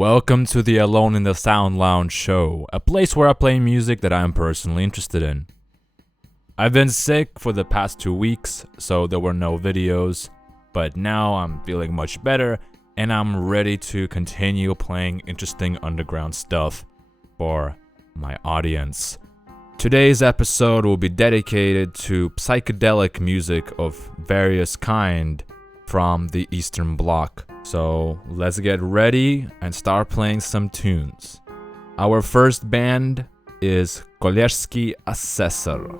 Welcome to the Alone in the Soundlounge show, a place where I play music that I am personally interested in. I've been sick for the past 2 weeks, so there were no videos, but now I'm feeling much better and I'm ready to continue playing interesting underground stuff for my audience. Today's episode will be dedicated to psychedelic music of various kind from the Eastern Bloc. So let's get ready and start playing some tunes. Our first band is Коллежский асессор.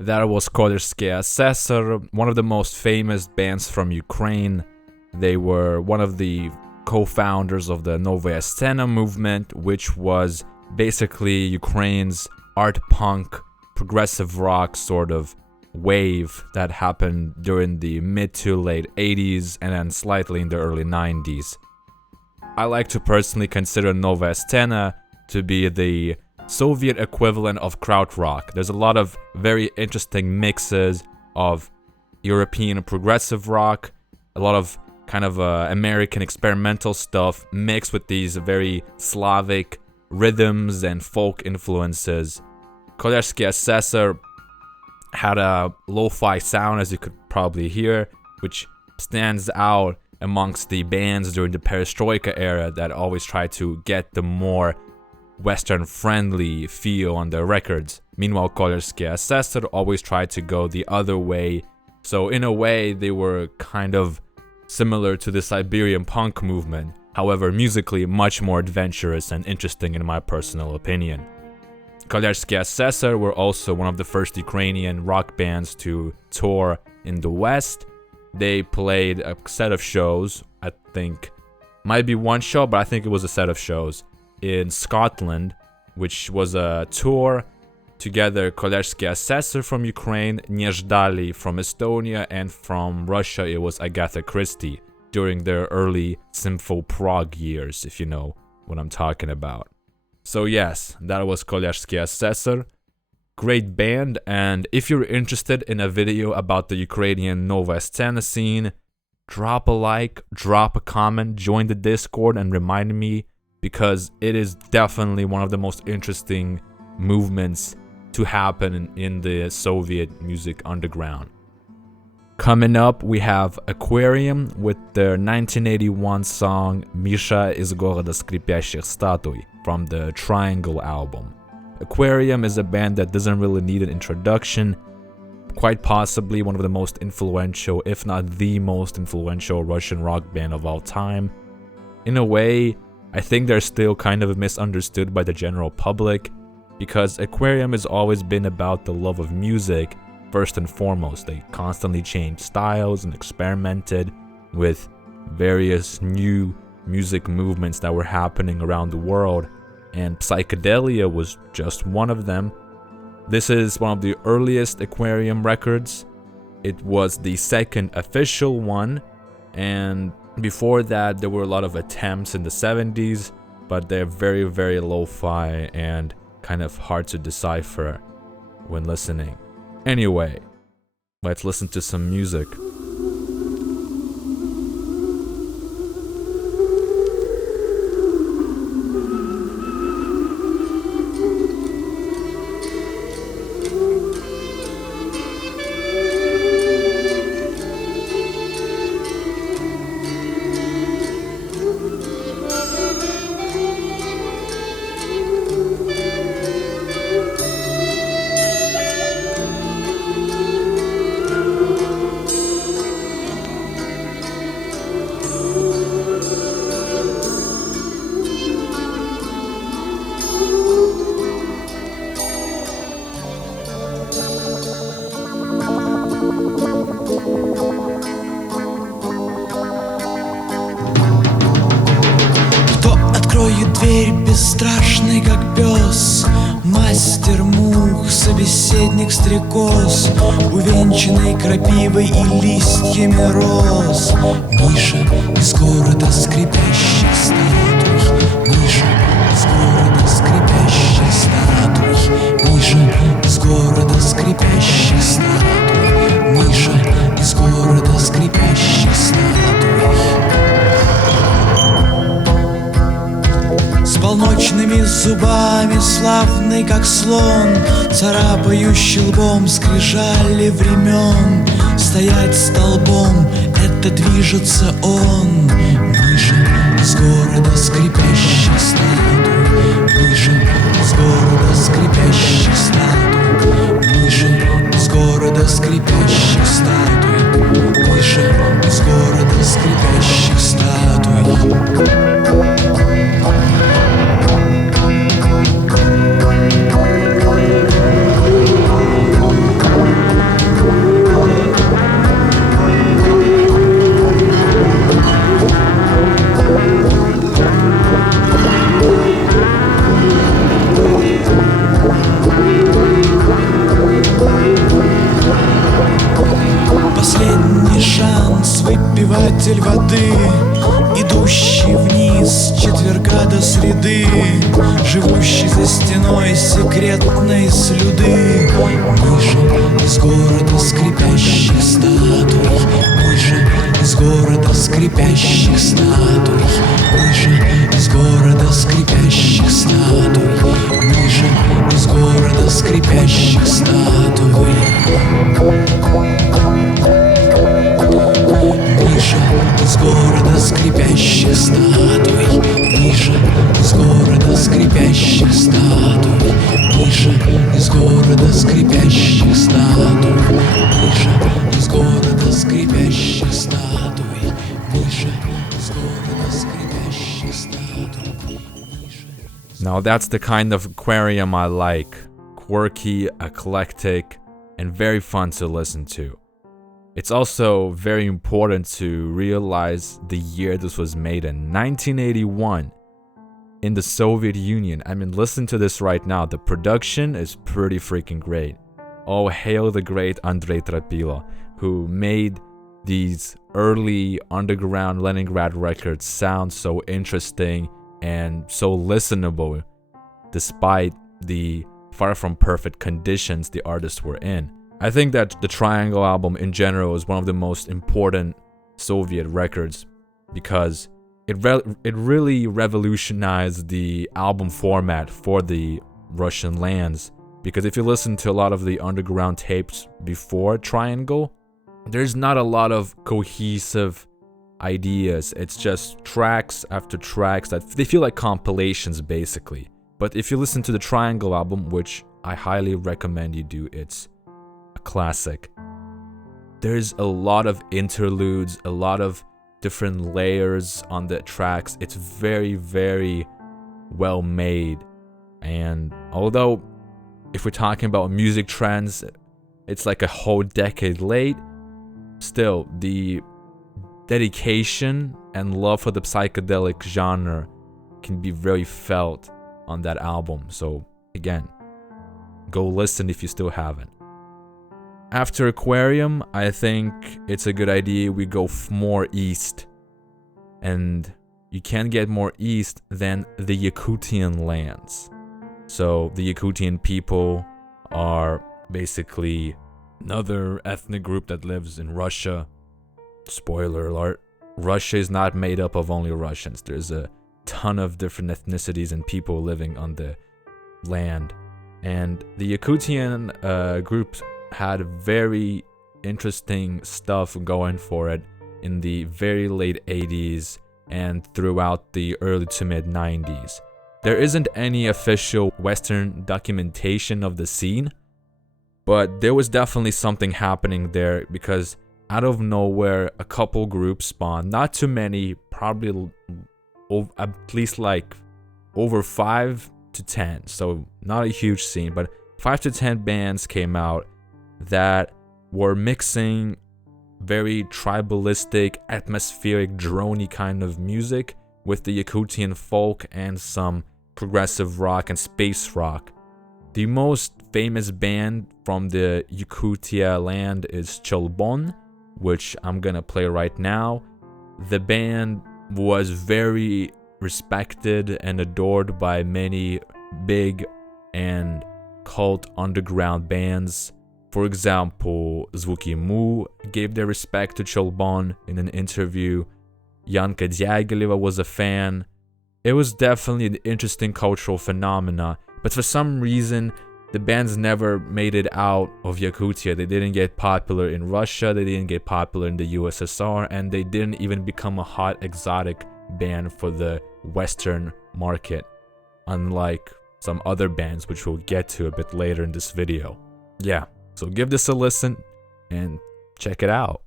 That was Коллежский асессор, one of the most famous bands from Ukraine. They were one of the co-founders of the Novaya Scena movement, which was basically Ukraine's art punk, progressive rock sort of wave that happened during the mid to late 80s and then slightly in the early 90s. I like to personally consider Novaya Scena to be the Soviet equivalent of krautrock. There's a lot of very interesting mixes of European progressive rock, a lot of kind of American experimental stuff mixed with these very Slavic rhythms and folk influences. Коллежский Assessor had a lo-fi sound, as you could probably hear, which stands out amongst the bands during the Perestroika era that always tried to get the more Western-friendly feel on their records. Meanwhile, Коллежский Assessor always tried to go the other way. So in a way, they were kind of similar to the Siberian punk movement, however musically much more adventurous and interesting in my personal opinion. Коллежский Assessor were also one of the first Ukrainian rock bands to tour in the West. They played a set of shows, I think, might be one show, but I think it was a set of shows in Scotland, which was a tour together. Коллежский Assessor from Ukraine, Nezhdali from Estonia, and from Russia it was Agatha Christie during their early Sympho Prague years, if you know what I'm talking about. So yes, that was Коллежский Assessor. Great band, and if you're interested in a video about the Ukrainian Novaya Scena scene, drop a like, drop a comment, join the Discord and remind me, because it is definitely one of the most interesting movements to happen in the Soviet music underground. Coming up, we have Aquarium with their 1981 song Misha из города скрипящих статуй from the Triangle album. Aquarium is a band that doesn't really need an introduction, quite possibly one of the most influential, if not the most influential Russian rock band of all time. In a way, I think they're still kind of misunderstood by the general public, because Aquarium has always been about the love of music first and foremost. They constantly changed styles and experimented with various new music movements that were happening around the world, and Psychedelia was just one of them. This is one of the earliest Aquarium records. It was the second official one, and before that there were a lot of attempts in the 70s, but they're very, very lo-fi and kind of hard to decipher when listening. Anyway, let's listen to some music. Бесстрашный, как пес, мастер мух, собеседник стрекоз, увенчанный крапивой и листьями роз. Миша из города скрипящих статуй, Миша из города скрипящих статуй, Миша из города скрипящих статуй, Миша из города скрипящих статуй. С полночными зубами, славный как слон, царапающий лбом скрижали времен. Стоять столбом, это движется он. Миша из города скрипящих статуй, Миша из города скрипящих статуй, Миша из города скрипящих статуй, Миша из города скрипящих статуй. следы, живущий за стеной секретной слюды. Ниже из города скрипящих статуй, ниже из города скрипящих статуй, ниже из города скрипящих статуй, ниже из города скрипящих статуй. Ниже из города скрипящих статуй, ниже из города скрипящих статуй, ниже из города скрипящих статуй, ниже из города скрипящих статуй, ниже из города скрипящих статуй. Now that's the kind of aquarium I like. Quirky, eclectic, and very fun to listen to. It's also very important to realize the year this was made in, 1981, in the Soviet Union. I mean, listen to this right now. The production is pretty freaking great. Oh, hail the great Andrei Trapilo, who made these early underground Leningrad records sound so interesting and so listenable, despite the far from perfect conditions the artists were in. I think that the Triangle album in general is one of the most important Soviet records because it really revolutionized the album format for the Russian lands. Because if you listen to a lot of the underground tapes before Triangle, there's not a lot of cohesive ideas. It's just tracks after tracks that they feel like compilations basically. But if you listen to the Triangle album, which I highly recommend you do, it's classic. There's a lot of interludes, a lot of different layers on the tracks. It's very, very well made. And although if we're talking about music trends, it's like a whole decade late, still the dedication and love for the psychedelic genre can be very felt on that album. So again, go listen if you still haven't. After Aquarium, I think it's a good idea we go more east. And you can't get more east than the Yakutian lands. So the Yakutian people are basically another ethnic group that lives in Russia. Spoiler alert, Russia is not made up of only Russians. There's a ton of different ethnicities and people living on the land. And the Yakutian groups had very interesting stuff going for it in the very late 80s and throughout the early to mid 90s. There isn't any official Western documentation of the scene, but there was definitely something happening there because out of nowhere a couple groups spawned, not too many, probably at least like over 5 to 10, so not a huge scene, but 5 to 10 bands came out that were mixing very tribalistic, atmospheric, droney kind of music with the Yakutian folk and some progressive rock and space rock. The most famous band from the Yakutia land is Cholbon, which I'm gonna play right now. The band was very respected and adored by many big and cult underground bands. For example, Zvuki Mu gave their respect to Cholbon in an interview. Yanka Diagileva was a fan. It was definitely an interesting cultural phenomena, but for some reason, the bands never made it out of Yakutia. They didn't get popular in Russia, they didn't get popular in the USSR, and they didn't even become a hot exotic band for the Western market, unlike some other bands which we'll get to a bit later in this video. Yeah. So give this a listen and check it out.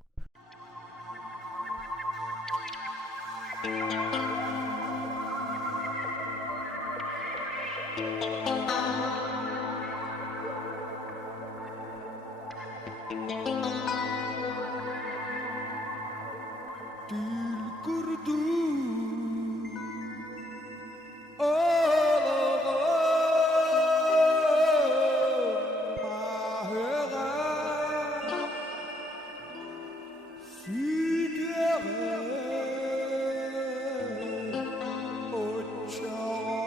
Ciao.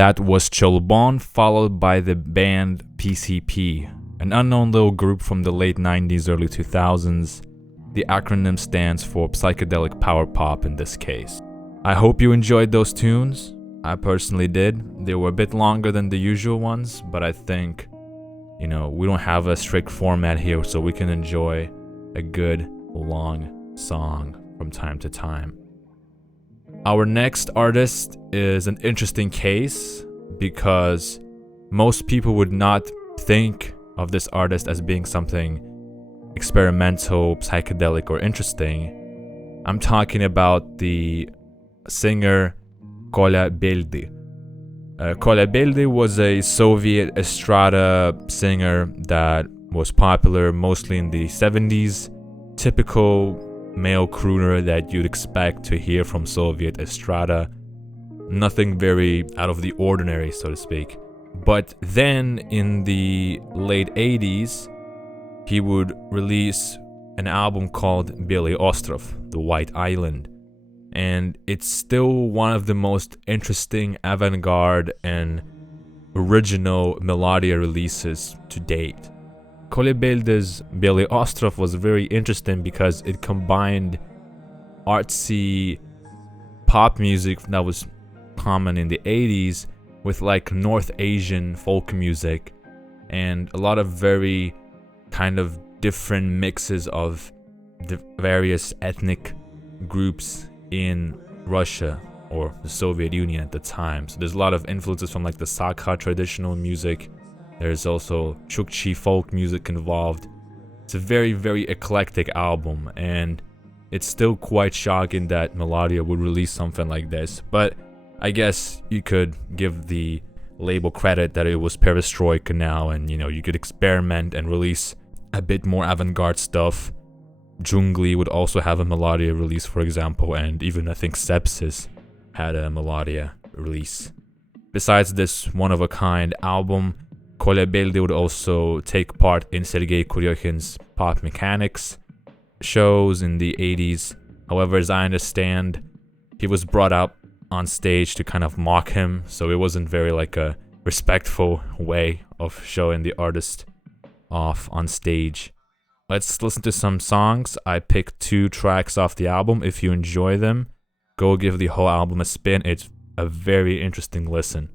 That was Cholbon, followed by the band PCP, an unknown little group from the late 90s, early 2000s. The acronym stands for Psychedelic Power Pop in this case. I hope you enjoyed those tunes. I personally did. They were a bit longer than the usual ones, but I think, we don't have a strict format here, so we can enjoy a good, long song from time to time. Our next artist is an interesting case because most people would not think of this artist as being something experimental, psychedelic, or interesting. I'm talking about the singer Кола Бельды. Кола Бельды was a Soviet estrada singer that was popular mostly in the 70s. Typical male crooner that you'd expect to hear from Soviet estrada. Nothing very out of the ordinary, so to speak. But then in the late 80s, he would release an album called Белый остров, the White Island. And it's still one of the most interesting avant-garde and original Melodia releases to date. Кола Бельды's Белый остров was very interesting because it combined artsy pop music that was common in the 80s with like North Asian folk music and a lot of very kind of different mixes of the various ethnic groups in Russia or the Soviet Union at the time. So there's a lot of influences from like the Yat-Kha traditional music. There's also Chukchi folk music involved. It's a very, very eclectic album, and it's still quite shocking that Melodia would release something like this. But I guess you could give the label credit that it was perestroika now, and you could experiment and release a bit more avant-garde stuff. Jungli would also have a Melodia release, for example, and even I think Sepsis had a Melodia release. Besides this one-of-a-kind album, Кола Бельды would also take part in Sergei Kuryokhin's Pop Mechanics shows in the 80s. However, as I understand, he was brought up on stage to kind of mock him, so it wasn't very like a respectful way of showing the artist off on stage. Let's listen to some songs. I picked 2 tracks off the album. If you enjoy them, go give the whole album a spin. It's a very interesting listen.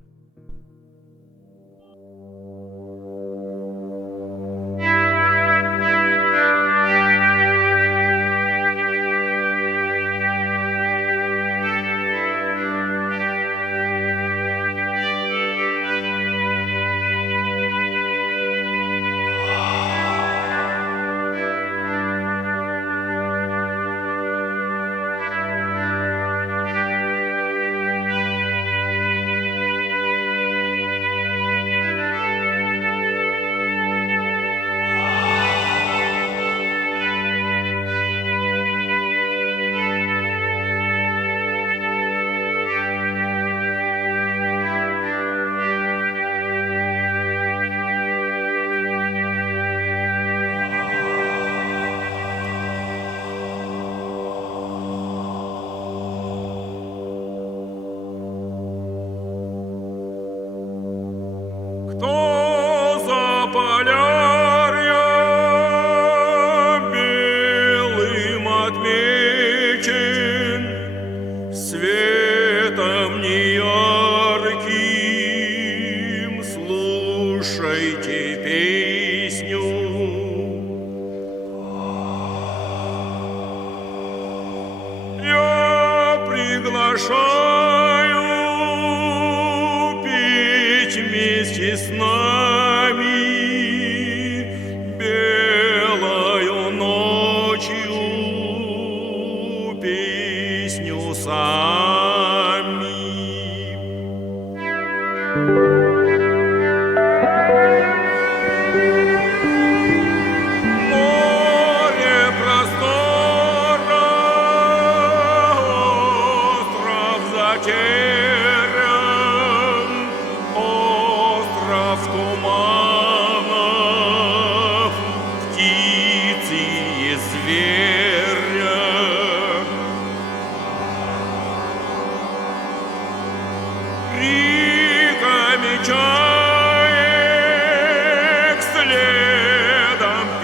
Остров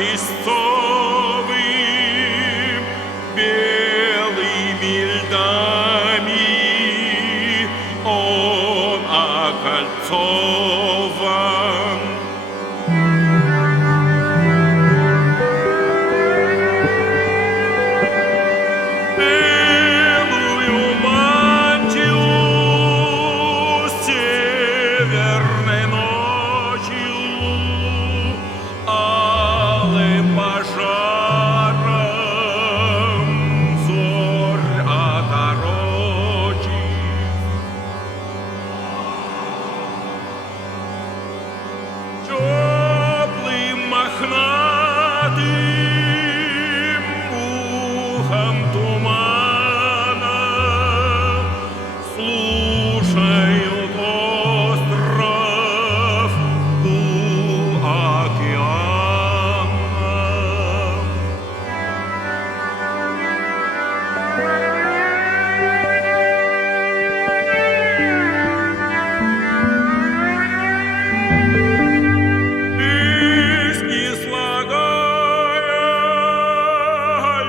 песцовым, белыми льдами он окольцован. Белую мантию северной ночью алым пожаром зорь оторочив. Теплым мохнатым ухом тумана слушают остров у океана. Песни слагая,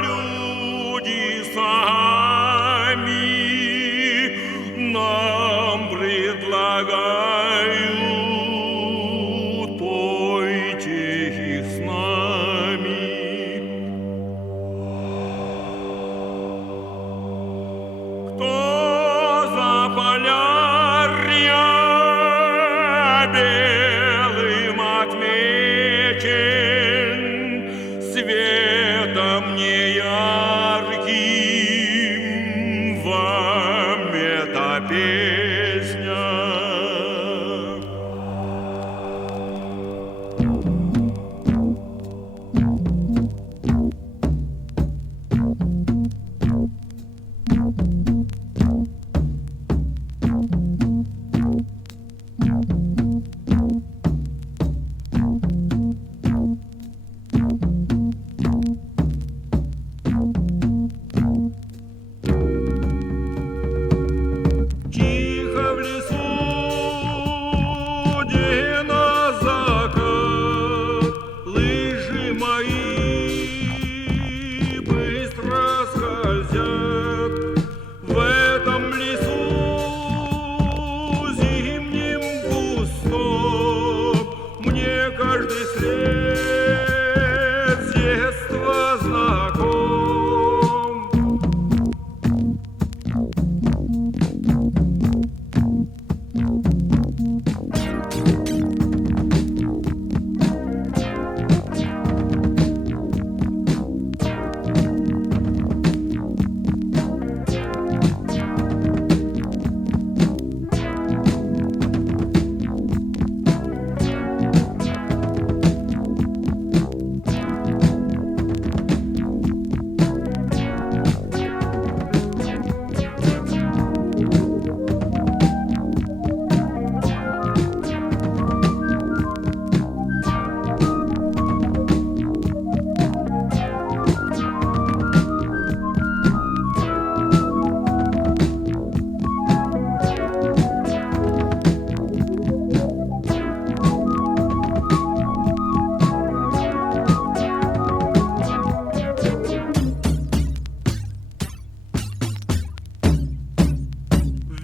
люди сами нам предлагают, пойте их с нами. Кто за полярья белым отмечен, светом неярким вам эта песня. Тихо в лесу, где на закат лыжи мои быстро скользят. В этом лесу зимним густом мне каждый след с детства знаком.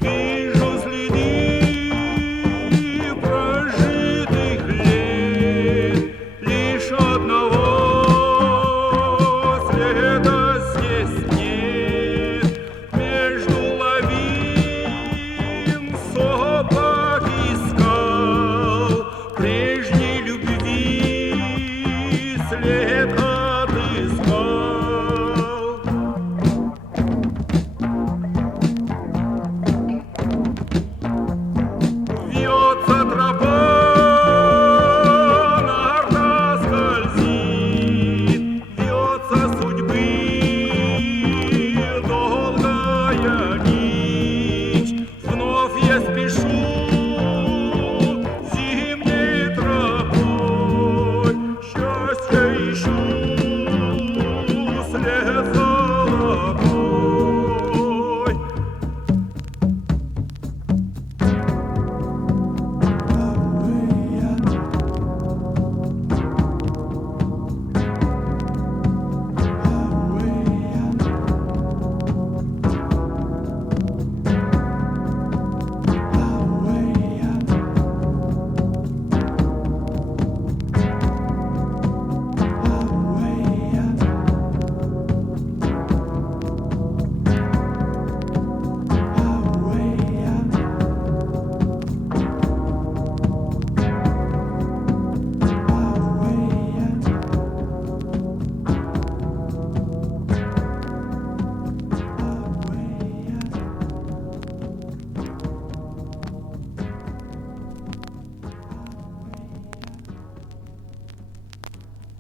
Вижу следы прожитых лет, лишь одного следа здесь нет. Между лавин сопок искал прежней любви, след отыскал. Вьется тропа, нарта скользит, вьется судьбы долгая нить. Вновь я спешу зимней тропой, счастья ищу.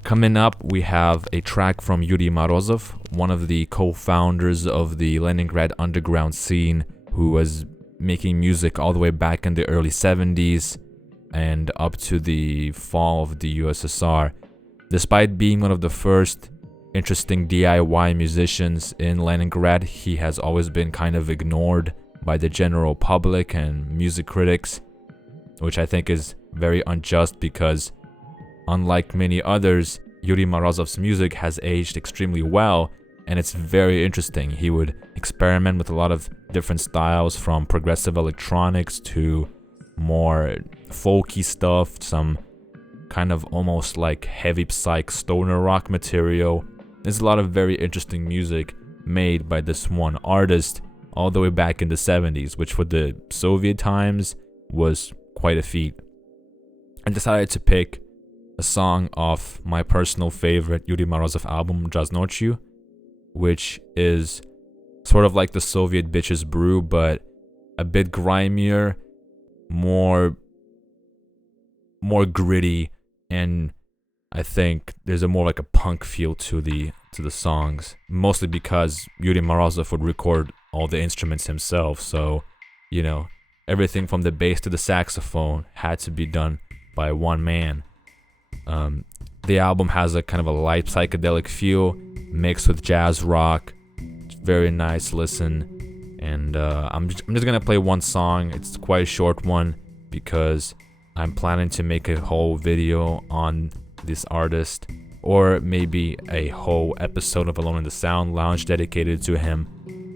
Coming up, we have a track from Yuri Morozov, one of the co-founders of the Leningrad underground scene, who was making music all the way back in the early 70s and up to the fall of the USSR. Despite being one of the first interesting DIY musicians in Leningrad, he has always been kind of ignored by the general public and music critics, which I think is very unjust because, unlike many others, Yuri Morozov's music has aged extremely well, and it's very interesting. He would experiment with a lot of different styles, from progressive electronics to more folky stuff, some kind of almost like heavy psych stoner rock material. There's a lot of very interesting music made by this one artist all the way back in the 70s, which for the Soviet times was quite a feat. I decided to pick a song off my personal favorite Yuri Morozov album, Jazz Nocью, which is sort of like the Soviet Bitches Brew, but a bit grimier, more gritty, and I think there's a more like a punk feel to the songs, mostly because Yuri Morozov would record all the instruments himself, so you know, everything from the bass to the saxophone had to be done by one man. The album has a kind of a light psychedelic feel mixed with jazz rock. It's very nice listen, and I'm just gonna play one song. It's quite a short one because I'm planning to make a whole video on this artist, or maybe a whole episode of Alone in the Soundlounge dedicated to him,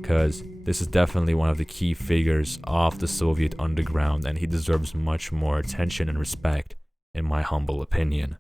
because this is definitely one of the key figures of the Soviet underground, and he deserves much more attention and respect, in my humble opinion.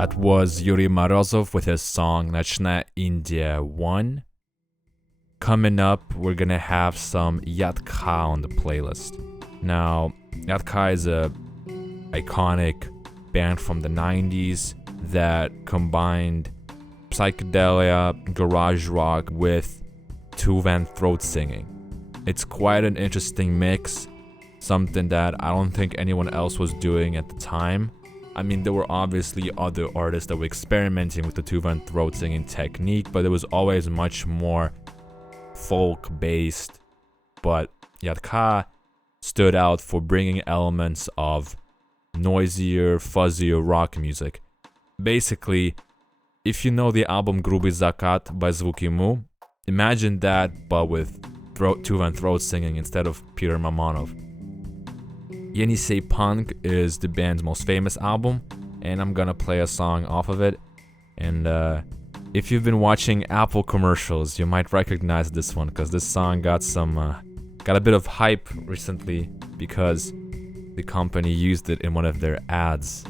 That was Yuri Morozov with his song Nocная, India 1. Coming up, we're gonna have some Yat-Kha on the playlist. Now, Yat-Kha is a iconic band from the 90s that combined psychedelia, garage rock with Tuvan throat singing. It's quite an interesting mix, something that I don't think anyone else was doing at the time. I mean, there were obviously other artists that were experimenting with the Tuvan throat singing technique, but it was always much more folk-based. But Yat-Kha stood out for bringing elements of noisier, fuzzier rock music. Basically, if you know the album Грубый закат by Звуки Му, imagine that but with Tuvan throat singing instead of Peter Mamonov. Yenisei Punk is the band's most famous album, and I'm gonna play a song off of it. And if you've been watching Apple commercials, you might recognize this one, because this song got a bit of hype recently because the company used it in one of their ads.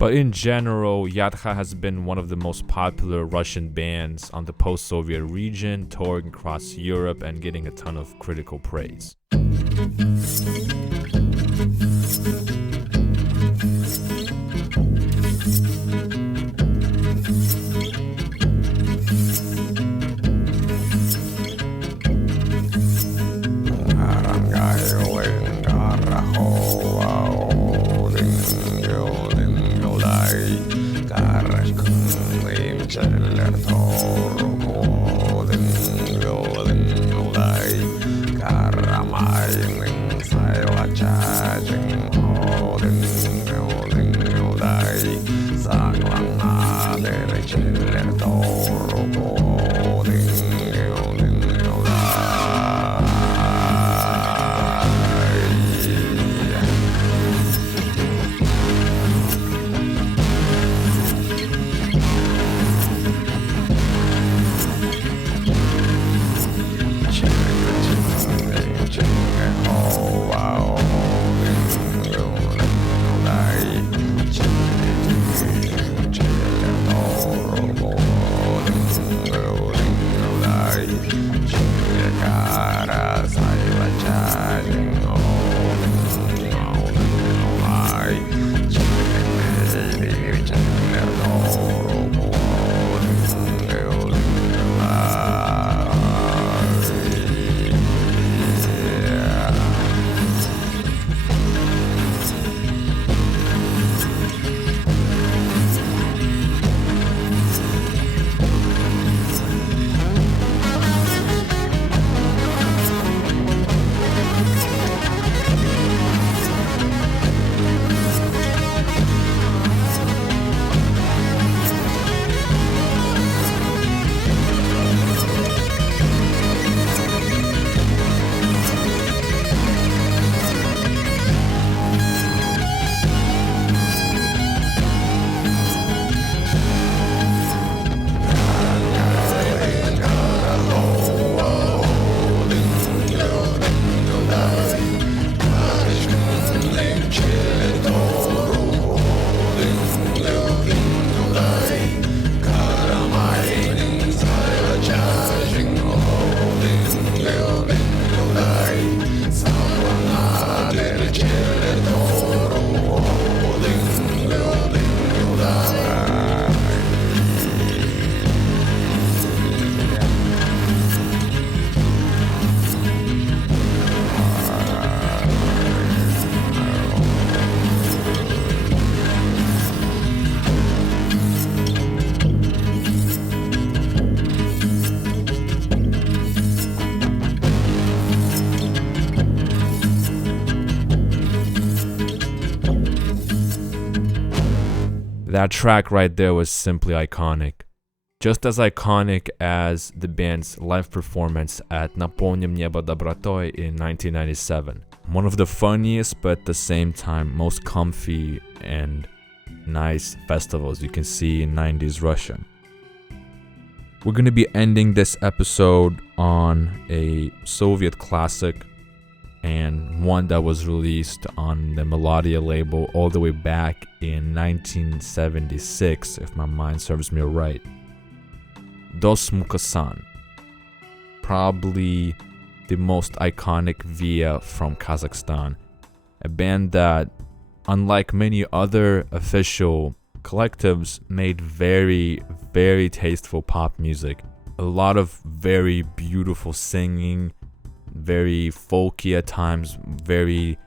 But in general, Yat-Kha has been one of the most popular Russian bands on the post-Soviet region, touring across Europe and getting a ton of critical praise. That track right there was simply iconic. Just as iconic as the band's live performance at Naполним небо добротой in 1997. One of the funniest but at the same time most comfy and nice festivals you can see in 90s Russia. We're going to be ending this episode on a Soviet classic. and one that was released on the Melodia label all the way back in 1976, if my mind serves me right. Dos-Mukасан, probably the most iconic via from Kazakhstan, a band that, unlike many other official collectives, made very, very tasteful pop music. A lot of very beautiful singing, very folky at times, very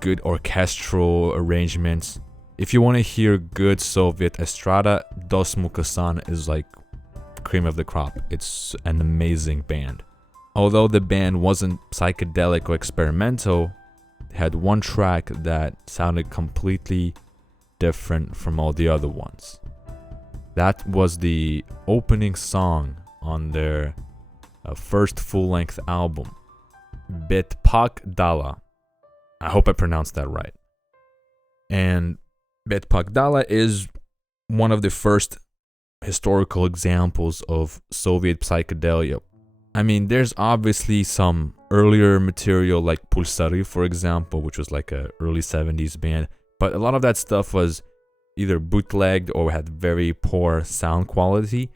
good orchestral arrangements. If you want to hear good Soviet estrada, Dos-Mukасан is like cream of the crop. It's an amazing band. Although the band wasn't psychedelic or experimental, they had one track that sounded completely different from all the other ones. That was the opening song on their first full-length album, Betpак Dala. I hope I pronounced that right. And Betpак Dala is one of the first historical examples of Soviet psychedelia. I mean, there's obviously some earlier material like Pulsari, for example, which was like a early 70s band, but a lot of that stuff was either bootlegged or had very poor sound quality.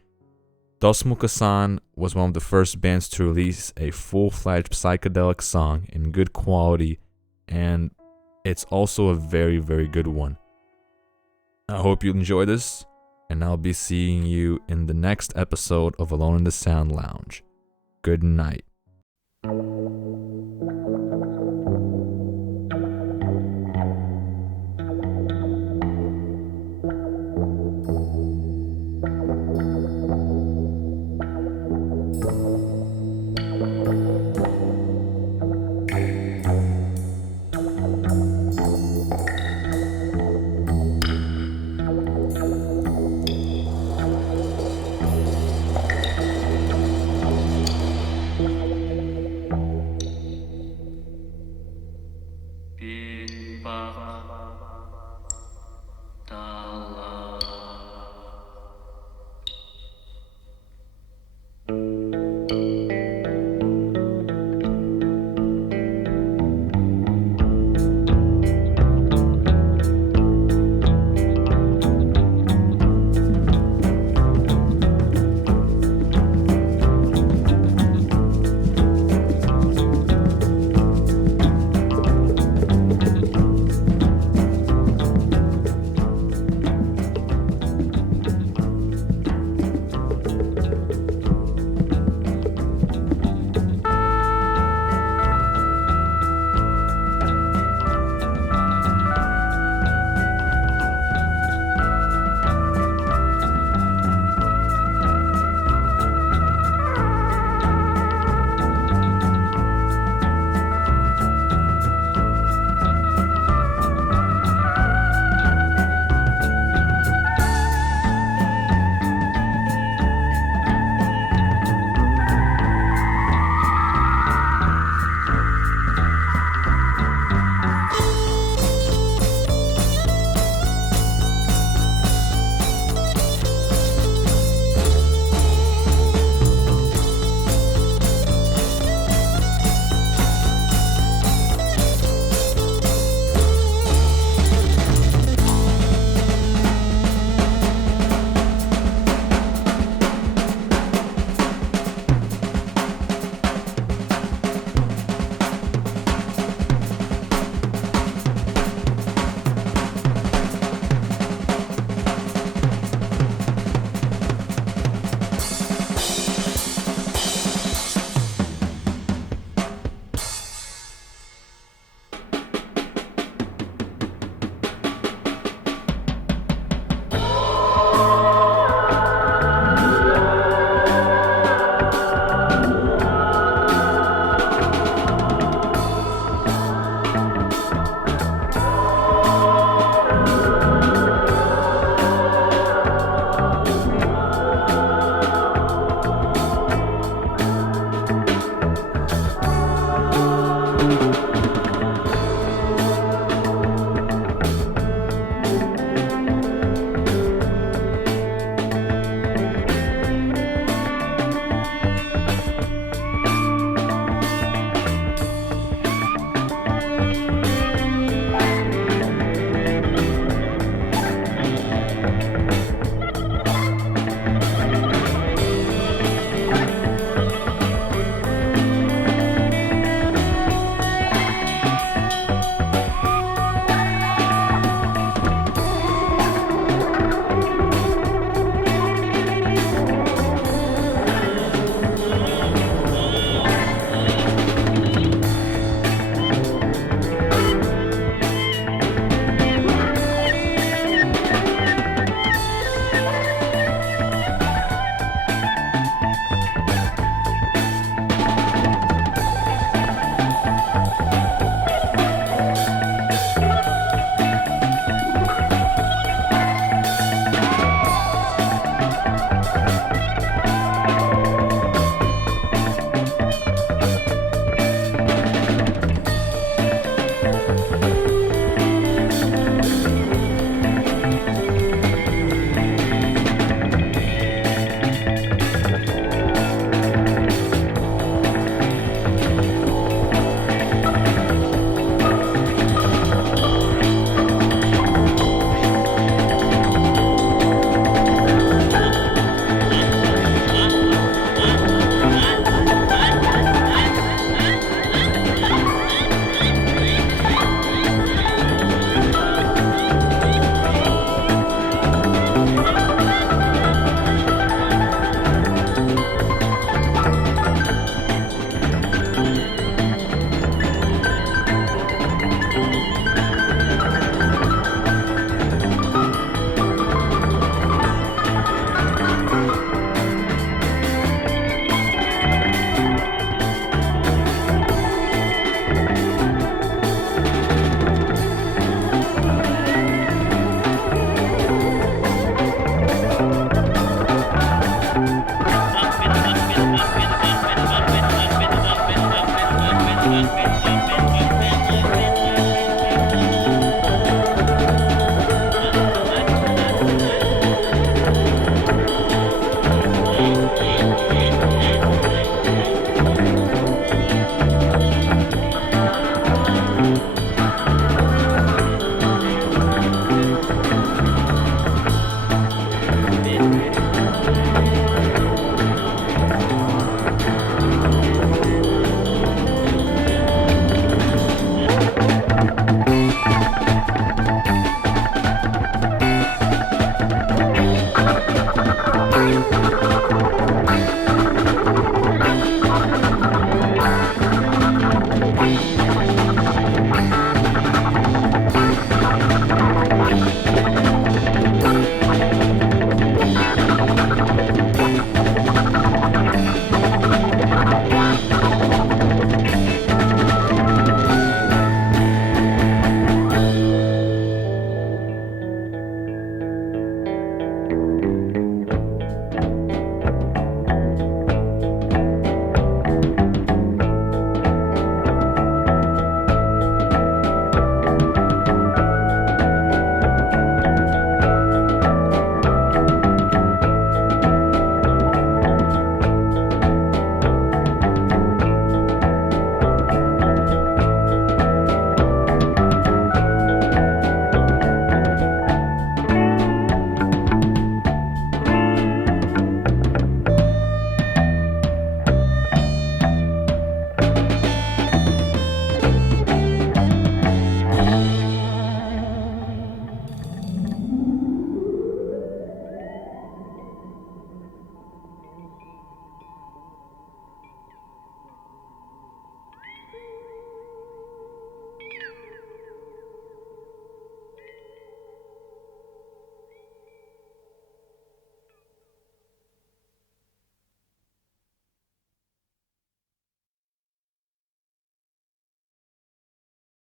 Dos-Mukасан was one of the first bands to release a full-fledged psychedelic song in good quality, and it's also a very, very good one. I hope you enjoy this, and I'll be seeing you in the next episode of Alone in the Sound Lounge. Good night.